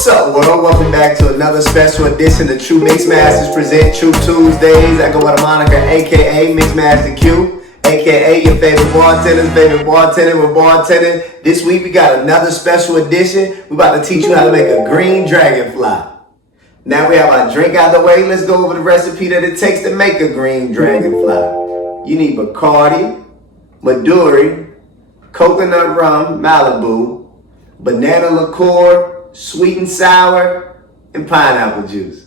What's up, world? Welcome back to another special edition of True Mix Masters present True Tuesdays. I go by the moniker aka Mixmaster Q, aka your favorite bartender's favorite bartender with bartending. This week we got another special edition. We're about to teach you how to make a green dragonfly. Now we have our drink out of the way. Let's go over the recipe that it takes to make a green dragonfly. You need Bacardi, Maduri, coconut rum, Malibu, banana liqueur, sweet and sour, and pineapple juice.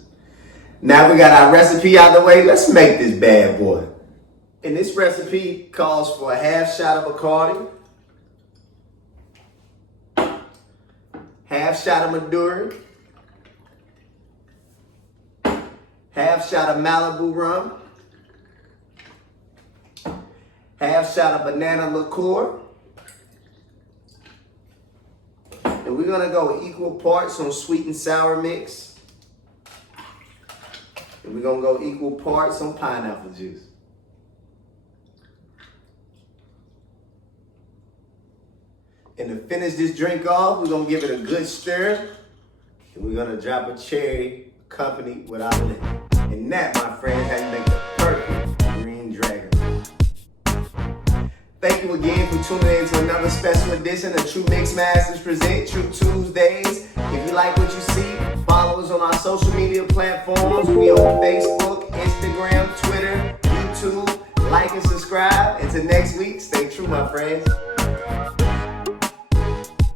Now we got our recipe out of the way. Let's make this bad boy. And this recipe calls for a half shot of Bacardi, half shot of Maduri, half shot of Malibu rum, half shot of banana liqueur. And we're gonna go equal parts on sweet and sour mix. And we're gonna go equal parts on pineapple juice. And to finish this drink off, we're gonna give it a good stir. And we're gonna drop a cherry accompanied with our lemon. And that, my friends, how you make the perfect green dragon. Thank you again for tuning in to another special edition of True Mix Masters present True Tuesdays. If you like what you see, follow us on our social media platforms. We on Facebook, Instagram, Twitter, YouTube. Like and subscribe. Until next week, stay true, my friends.